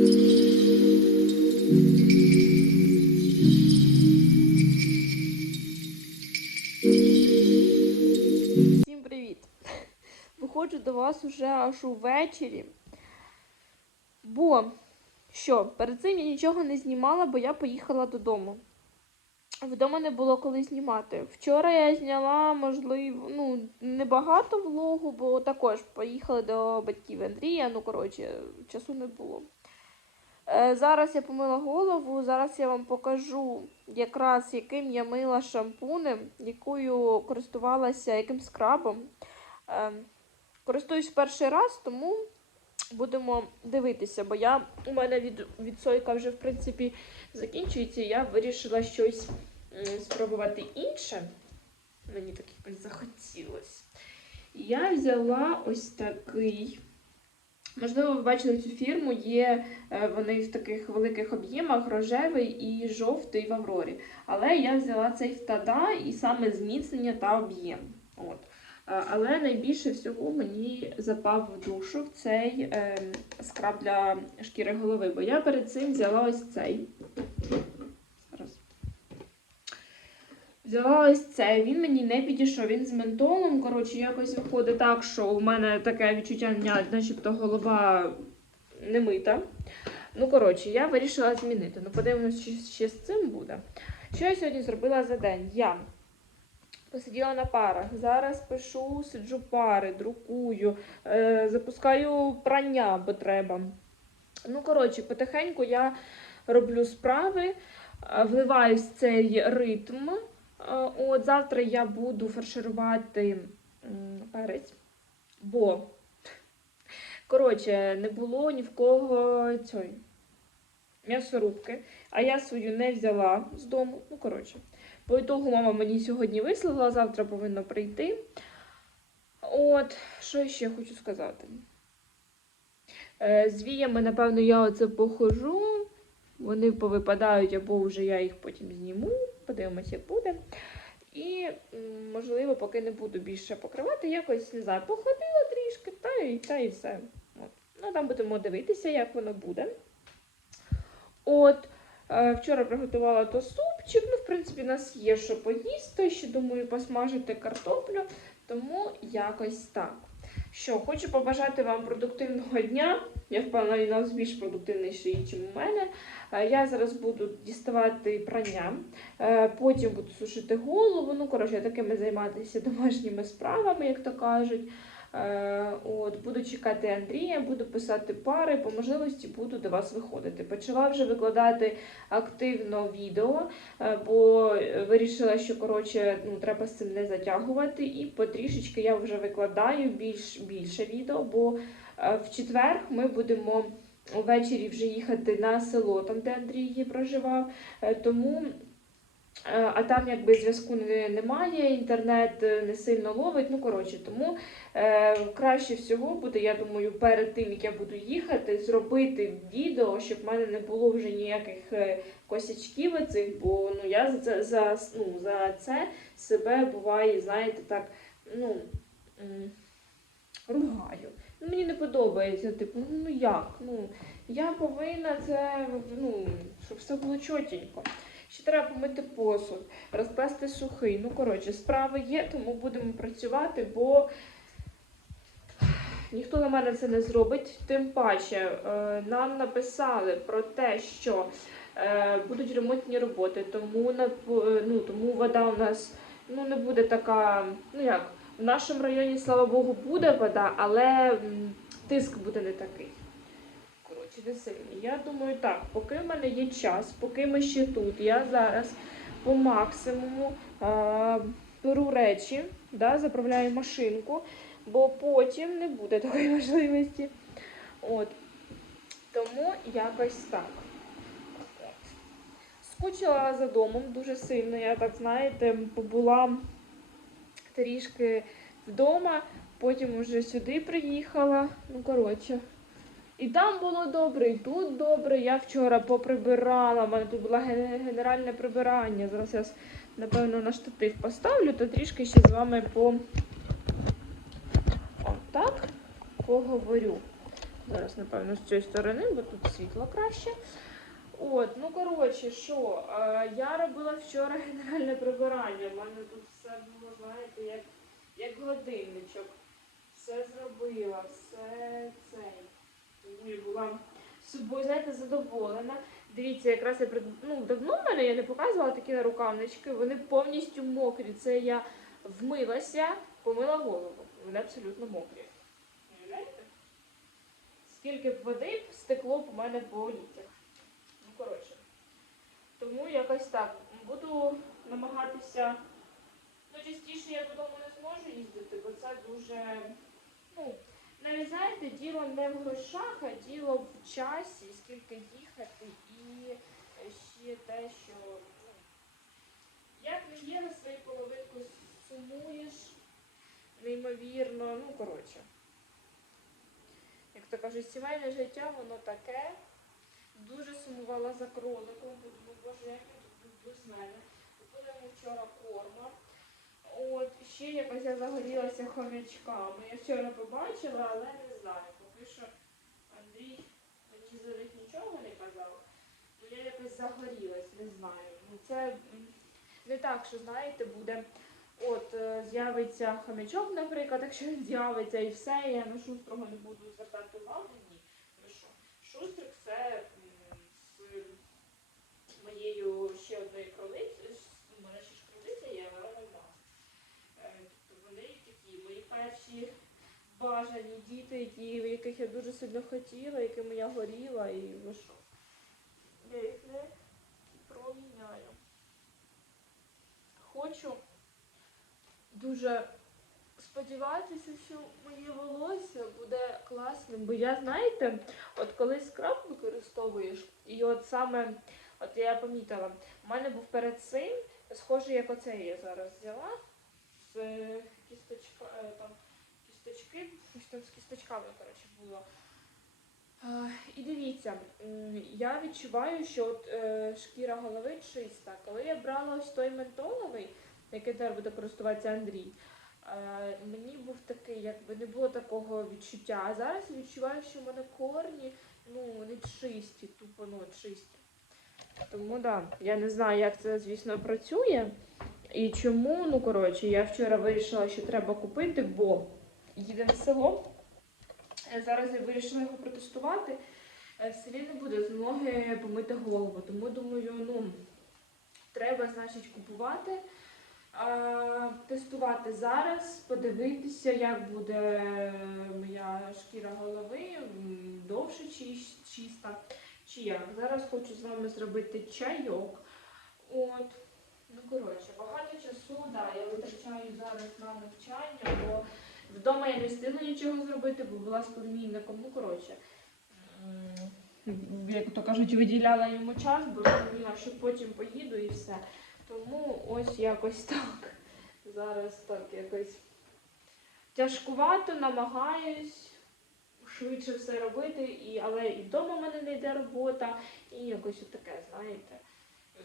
Всім привіт! Виходжу до вас уже аж увечері. Бо що, перед цим я нічого не знімала, бо я поїхала додому. Вдома не було коли знімати. Вчора я зняла, можливо, ну, небагато влогу, бо також поїхали до батьків Андрія. Ну, коротше, часу не було. Е, Зараз я помила голову, зараз я вам покажу якраз яким я мила шампунем, якою користувалася, яким скрабом. Е, Користуюсь перший раз, тому будемо дивитися, бо я у мене від, відсойка вже в принципі закінчується. Я вирішила щось спробувати інше. Мені так якось захотілося. Я взяла ось такий. Можливо, ви бачили цю фірму, є е, вони в таких великих об'ємах рожевий і жовтий в Аврорі. Але я взяла цей в Тада і саме зміцнення та об'єм. От. Е, Але найбільше всього мені запав в душу цей е, скраб для шкіри голови, бо я перед цим взяла ось цей. Взяла ось цей, він мені не підійшов, він з ментолом. Коротше, якось виходить так, що у мене таке відчуття, начебто голова не мита. Ну, коротше, я вирішила змінити. Ну, подивимось, що ще з цим буде. Що я сьогодні зробила за день? Я посиділа на парах. Зараз пишу, сиджу пари, друкую, е, запускаю прання, бо треба. Ну, коротше, потихеньку я роблю справи, вливаюсь в цей ритм. От завтра я буду фарширувати перець, бо, коротше, не було ні в кого цієї м'ясорубки, а я свою не взяла з дому. Ну, коротше, по ітогу мама мені сьогодні вислала, завтра повинно прийти. От, що ще хочу сказати? Е, З віями, напевно, я оце похожу. Вони повипадають, або вже я їх потім зніму. Подивимося, як буде. І, можливо, поки не буду більше покривати, якось не знаю, походила трішки, та і, та і все. От. Ну, там будемо дивитися, як воно буде. От, е, вчора приготувала то супчик. Ну, в принципі, у нас є що поїсти. Ще думаю, посмажити картоплю. Тому якось так. Що, хочу побажати вам продуктивного дня. Я впевнена, він у нас більш продуктивніший, ніж у мене. Е, Я зараз буду діставати прання, е, потім буду сушити голову. Ну, коротше, такими займатися домашніми справами, як то кажуть. Е, От, буду чекати Андрія, буду писати пари, по можливості буду до вас виходити. Почала вже викладати активно відео, е, бо вирішила, що коротше, ну, треба з цим не затягувати. І потрішечки я вже викладаю більш, більше відео, бо е, в четвер ми будемо ввечері вже їхати на село, там де Андрій проживав. Е, Тому Е, а там якби зв'язку немає, інтернет е, не сильно ловить. Ну коротше, тому е, краще всього буде, я думаю, перед тим як я буду їхати, зробити відео, щоб в мене не було вже ніяких е, косячків оцих, бо ну я за це за, ну, за це себе буває, знаєте, так, ну. Ругаю. Ну, мені не подобається, типу, ну як? Ну, я повинна це, ну, щоб все було чотенько. Ще треба помити посуд, розкласти сухий. Ну, коротше, справи є, тому будемо працювати, бо ніхто на мене це не зробить. Тим паче, е, нам написали про те, що е, будуть ремонтні роботи, тому, ну, тому вода у нас ну, не буде така, ну як, в нашому районі, слава Богу, буде вода, але тиск буде не такий. Не. Я думаю, так, поки в мене є час, поки ми ще тут, я зараз по максимуму а, беру речі, да, заправляю машинку, бо потім не буде такої можливості. От. Тому якось так. Скучила за домом дуже сильно. Я так, знаєте, побула трішки вдома, потім вже сюди приїхала. Ну, коротше. І там було добре, і тут добре. Я вчора поприбирала, в мене тут було генеральне прибирання. Зараз я, напевно, на штатив поставлю, то трішки ще з вами по Отак поговорю. Зараз, напевно, з цієї сторони, бо тут світло краще. От, ну коротше, що, е, я робила вчора генеральне прибирання. У мене тут все було, знаєте, як, як годинничок. Все зробила, все цей. Тому я була з собою, знаєте, задоволена. Дивіться, якраз я ну, давно в мене я не показувала такі нарукавнички, вони повністю мокрі. Це я вмилася, помила голову. Вони абсолютно мокрі. Уявляєте? Скільки б води стекло у мене по ліктях. Ну, коротше. Тому якось так. Буду намагатися. Ну, частіше я додому не зможу їздити, бо це дуже. Ну, навіть знаєте, діло не в грошах, а діло в часі, скільки їхати, і ще те, що ну, як не є на свою половинку сумуєш, неймовірно, ну коротше. Як то кажуть, сімейне життя, воно таке. Дуже сумувала за кроликом, бо думаю, боже, як він тут без мене. Купила йому вчора корма. От, ще якось я загорілася хомячками. Я вчора побачила, але не знаю. Поки що Андрій мені за них нічого не казав. Ну я якось загорілась, не знаю. Ну це не так, що знаєте, буде. От е, з'явиться хомячок, наприклад, якщо він з'явиться і все, я на шустрого не буду звертати увагу. Ні. Ви що? Шустрик це м, з моєю ще одною кролицею. У мене ще ж кролиця є, але вона в нас. Е, Тобто вони такі мої перші бажані діти, які, яких я дуже сильно хотіла, якими я горіла, і ви що? Я їх не проміняю. Хочу дуже сподіватися, що моє волосся буде класним. Бо я, знаєте, от коли скраб використовуєш, і от саме, от я помітила, у мене був перед цим, схожий, як оцей я зараз взяла, з кісточка, е, там, кісточки, з кісточками, коротше, було. Е, І дивіться, я відчуваю, що от, е, шкіра голови чиста. Коли я брала ось той ментоловий, який тепер буде користуватися Андрій, е, мені був такий, якби не було такого відчуття. А зараз я відчуваю, що в мене корні ну, вони чисті, тупо ну, чисті. Тому да, я не знаю, як це, звісно, працює. І чому, ну коротше, я вчора вирішила, що треба купити, бо їдемо в село. Е, Зараз я вирішила його протестувати. Е, В селі не буде змоги помити голову. Тому думаю, ну треба, значить, купувати, тестувати зараз, подивитися, як буде моя шкіра голови, довше чи чиста, чи як. Зараз хочу з вами зробити чайок. От. Ну, коротше, багато часу, да, я витрачаю зараз на навчання, бо вдома я не встигла нічого зробити, бо була з племінником. Ну, коротше, як то кажуть, виділяла йому час, бо розуміла, що потім поїду і все. Тому ось якось так. Зараз так якось тяжкувато, намагаюсь швидше все робити, і, але і вдома в мене не йде робота, і якось таке, знаєте.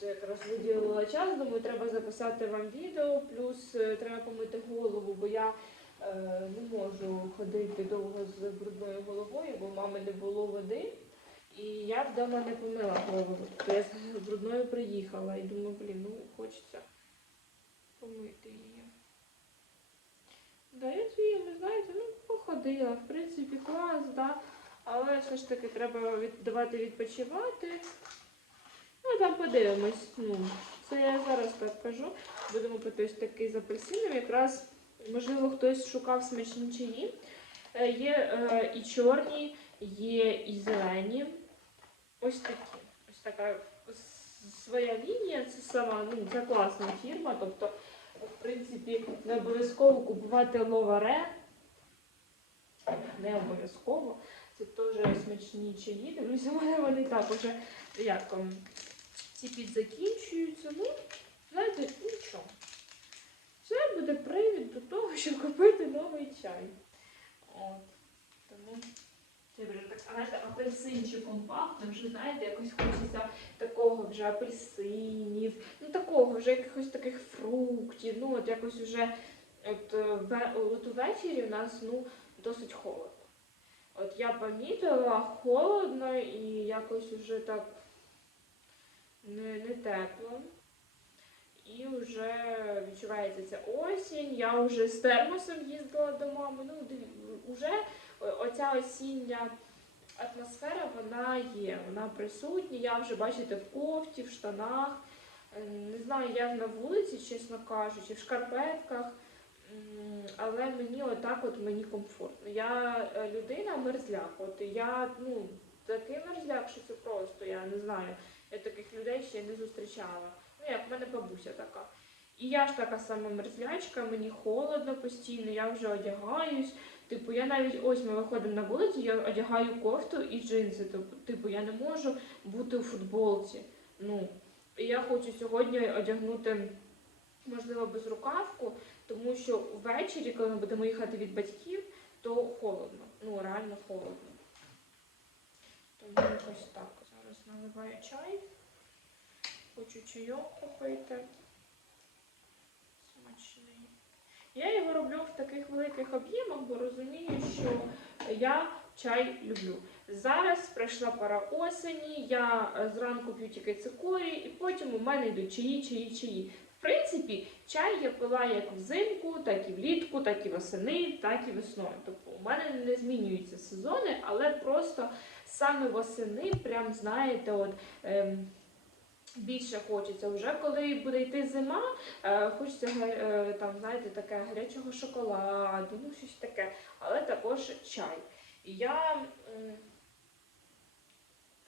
Це якраз виділила час, думаю, треба записати вам відео, плюс е, треба помити голову, бо я не можу ходити довго з брудною головою, бо в мами не було води. І я вдома не помила голову. Тобто я з брудною приїхала і думаю, блін, ну хочеться помити її. Да, я звіями, знаєте, ну походила, в принципі, клас, да. Але все ж таки треба віддавати відпочивати. Ну, там подивимось. Ну, це я зараз так кажу. Будемо пити ось такий з апельсином. Якраз, можливо, хтось шукав смачні чаї. Е, Є е, і чорні, є і зелені. Ось такі. Ось така своя лінія. Це сама, ну, це класна фірма. Тобто, в принципі, не обов'язково купувати ловаре. Не обов'язково. Це теж смачні чаї. Дивлюся, вони так уже як ем, ці підзакінчуються. Ну, знаєте, нічого. Це буде привід до того, щоб купити новий чай. От. Тому вже так, знаєте, апельсинчиком пахне, вже, знаєте, якось хочеться такого вже апельсинів, ну такого вже якихось таких фруктів. Ну, от якось вже от, е, от увечері у нас ну, досить холодно. От я помітила холодно і якось уже так не, не тепло. І вже відчувається ця осінь. Я вже з термосом їздила до мами. Ну, вже оця осіння атмосфера вона є, вона присутня. Я вже бачите в кофті, в штанах. Е, Не знаю, як на вулиці, чесно кажучи, в шкарпетках. Але мені отак от мені комфортно. Я е, людина мерзляк. От я ну такий мерзляк, що це просто, я не знаю. Я таких людей ще не зустрічала. Ну як в мене бабуся така. І я ж така сама мерзлячка, мені холодно постійно, я вже одягаюсь. Типу, я навіть ось ми виходимо на вулицю, я одягаю кофту і джинси. Типу, я не можу бути у футболці. Ну, я хочу сьогодні одягнути, можливо, безрукавку, тому що ввечері, коли ми будемо їхати від батьків, то холодно. Ну, реально холодно. Тому якось так. Зараз наливаю чай. Хочу чайок купити. Смачний. Я його роблю в таких великих об'ємах, бо розумію, що я чай люблю. Зараз прийшла пора осені, я е, зранку п'ю тільки цикорій, і потім у мене йдуть чаї, чаї, чаї. В принципі, чай я пила як взимку, так і влітку, так і восени, так і весною. Тобто у мене не змінюються сезони, але просто саме восени, прям знаєте, от. Ем, Більше хочеться вже коли буде йти зима, е, хочеться е, там, знаєте, таке гарячого шоколаду, ну щось таке, але також чай. Я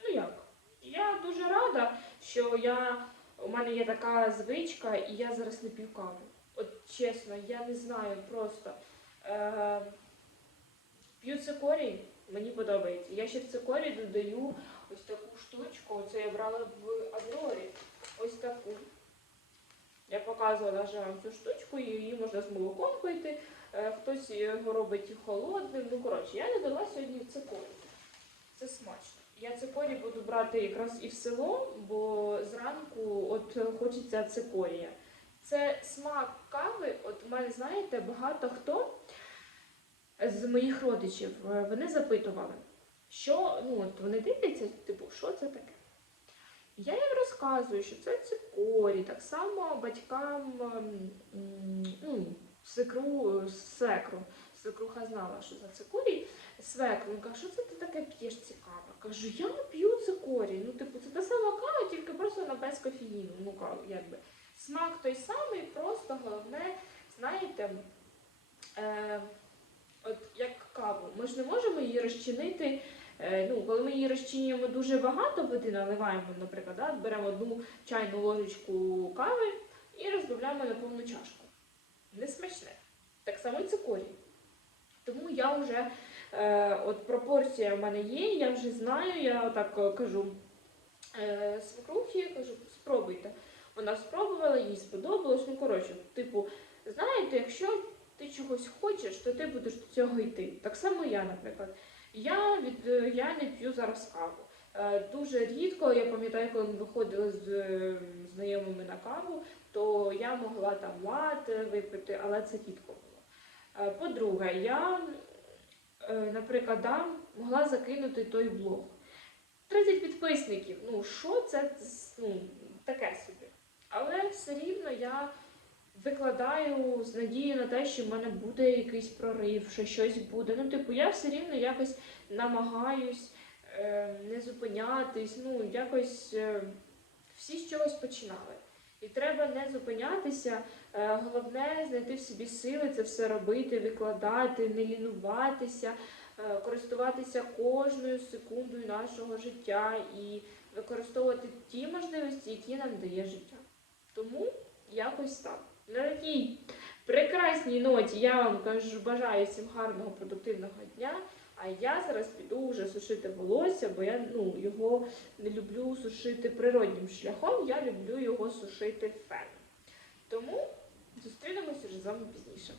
ну як? Я дуже рада, що я у мене є така звичка, і я зараз не п'ю каву. От чесно, я не знаю просто. Е, п'ю цикорій, мені подобається. Я ще в цикорій додаю ось таку штучку. Це я брала в Аврорі. Ось таку. Я показувала вже вам цю штучку, і її можна з молоком пити. Е, Хтось його робить холодним. Ну, коротше, я додала сьогодні цикорій. Це смачно. Я цикорій буду брати якраз і в село, бо зранку от хочеться цикорія. Це смак кави. От у мене, знаєте, багато хто з моїх родичів е, вони запитували, що ну, от вони дивляться, типу, що це таке. Я їм розказую, що це цикорій, так само батькам ем, ну, свекру, свекру. Свекруха знала, що за цикорій. Свекру, каже, що це ти таке п'єш цікаво? Кажу, я п'ю цикорій. Ну, типу, це та сама кава, тільки просто вона без кофеїну. Ну, якби. Смак той самий, просто головне, знаєте, е, от як каву. Ми ж не можемо її розчинити. Е, Ну, коли ми її розчинюємо дуже багато води, наливаємо, наприклад, да, беремо одну чайну ложечку кави і розбавляємо на повну чашку. Не смачне. Так само і цикорій. Тому я вже, е, от пропорція в мене є, я вже знаю, я так е, кажу е, свекрухі, кажу, спробуйте. Вона спробувала, їй сподобалось. Ну, коротше, типу, знаєте, якщо ти чогось хочеш, то ти будеш до цього йти. Так само я, наприклад. Я, від, я не п'ю зараз каву. Е, Дуже рідко, я пам'ятаю, коли ми виходили з знайомими на каву, то я могла там лати випити, але це рідко було. Е, По-друге, я, е, наприклад, могла закинути той блог. 30 підписників. Ну, що це ну, таке собі. Але все рівно я викладаю з надією на те, що в мене буде якийсь прорив, що щось буде. Ну, типу, я все рівно якось намагаюсь е, не зупинятись, ну, якось е, всі з чогось починали. І треба не зупинятися. Е, головне знайти в собі сили це все робити, викладати, не лінуватися, е, користуватися кожною секундою нашого життя і використовувати ті можливості, які нам дає життя. Тому якось так. На такій прекрасній ноті я вам кажу, бажаю всім гарного продуктивного дня. А я зараз піду вже сушити волосся, бо я ну, його не люблю сушити природнім шляхом, я люблю його сушити феном. Тому зустрінемося вже з вами пізніше.